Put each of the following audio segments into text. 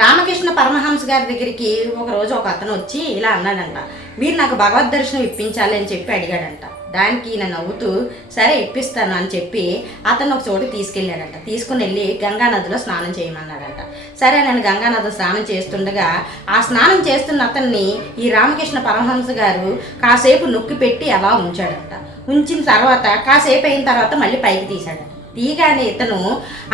రామకృష్ణ పరమహంస గారి దగ్గరికి ఒకరోజు ఒక అతను వచ్చి ఇలా అన్నాడంట, మీరు నాకు భగవద్ దర్శనం ఇప్పించాలి అని చెప్పి అడిగాడంట. దానికి నేను నవ్వుతూ సరే ఇప్పిస్తాను అని చెప్పి అతను ఒక చోటు తీసుకెళ్ళాడంట. తీసుకుని వెళ్ళి గంగానదిలో స్నానం చేయమన్నాడంట. సరే నేను గంగానదిలో స్నానం చేస్తుండగా ఆ స్నానం చేస్తున్న అతన్ని ఈ రామకృష్ణ పరమహంస గారు కాసేపు నొక్కి పెట్టి అలా ఉంచాడంట. ఉంచిన తర్వాత కాసేపు అయిన తర్వాత మళ్ళీ పైకి తీశాడంట. తీగానే ఇతను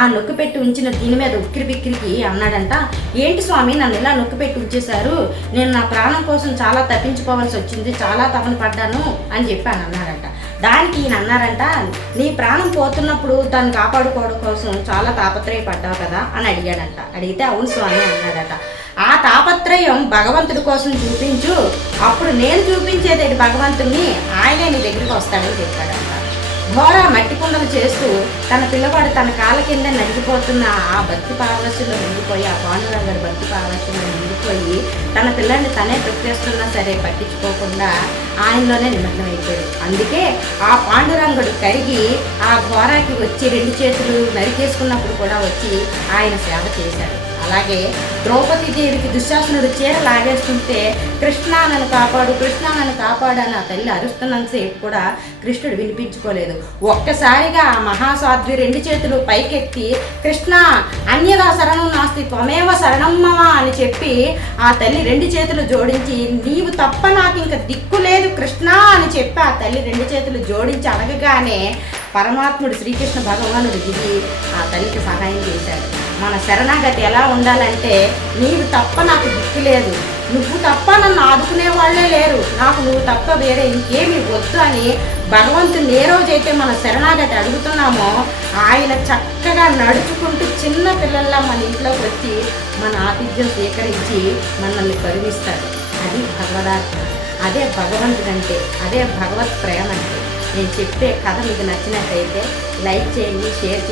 ఆ నొక్కి పెట్టి ఉంచిన దీని మీద ఉక్కిరి బిక్కిరికి అన్నాడంట, ఏంటి స్వామి నన్ను ఇలా నొక్కి పెట్టి ఉంచేశారు, నేను నా ప్రాణం కోసం చాలా తప్పించుకోవాల్సి వచ్చింది, చాలా తపన పడ్డాను అని చెప్పి అని అన్నాడంట. దానికి ఈయన అన్నారంట, నీ ప్రాణం పోతున్నప్పుడు దాన్ని కాపాడుకోవడం కోసం చాలా తాపత్రయపడ్డావు కదా అని అడిగాడంట. అడిగితే అవును స్వామి అన్నాడట. ఆ తాపత్రయం భగవంతుడి కోసం చూపించు, అప్పుడు నేను చూపించేది భగవంతుడిని, ఆయనే నీ దగ్గరికి వస్తాడని చెప్పాడంట. ఘోర మట్టి కుండలు చేస్తూ తన పిల్లవాడు తన కాళ్ళ కింద నడిగిపోతున్న ఆ భక్తి పారవశ్యంలో నిండిపోయి, ఆ పాండురంగడి భక్తి పారవశ్యంలో నిండిపోయి తన పిల్లల్ని తనే పెట్టేస్తున్నా సరే పట్టించుకోకుండా ఆయనలోనే నిమగ్నం అయిపోయాడు. అందుకే ఆ పాండురంగుడు కరిగి ఆ ఘోరాకి వచ్చి 2 చేతులు నరికేసుకున్నప్పుడు కూడా వచ్చి ఆయన సేవ చేశాడు. అలాగే ద్రౌపదీదేవికి దుశ్శాసనుడు చీర లాగేస్తుంటే కృష్ణ నన్ను కాపాడు, కృష్ణ నన్ను కాపాడు అని ఆ తల్లి అరుస్తున్నంతసేపు కూడా కృష్ణుడు వినిపించుకోలేదు. ఒక్కసారిగా ఆ మహాసాధ్వి 2 చేతులు పైకెత్తి కృష్ణ అన్యదా శరణం నాస్తి త్వమేవ శరణమ్మవ అని చెప్పి ఆ తల్లి 2 చేతులు జోడించి నీవు తప్ప నాకు ఇంక దిక్కు లేదు కృష్ణ అని చెప్పి ఆ తల్లి 2 చేతులు జోడించి అడగగానే పరమాత్ముడు శ్రీకృష్ణ భగవానుడు దిగి ఆ తల్లికి సహాయం చేశాడు. మన శరణాగతి ఎలా ఉండాలంటే, నీవు తప్ప నాకు దిక్కు లేదు, నువ్వు తప్ప నన్ను ఆదుకునే వాళ్ళే లేరు, నాకు నువ్వు తప్ప వేరే ఇంకేమీ వద్దు అని భగవంతుని ఏ రోజైతే మన శరణాగతి అడుగుతున్నామో ఆయన చక్కగా నడుచుకుంటూ చిన్న పిల్లల్లా మన ఇంట్లోకి వచ్చి మన ఆతిథ్యం స్వీకరించి మనల్ని కరుణిస్తాడు. అది భగవదార్థం, అదే భగవంతుడంటే, అదే భగవత్ ప్రేమ అంటే. నేను చెప్పే కథ మీకు నచ్చినట్టయితే లైక్ చేయండి, షేర్ చేయండి.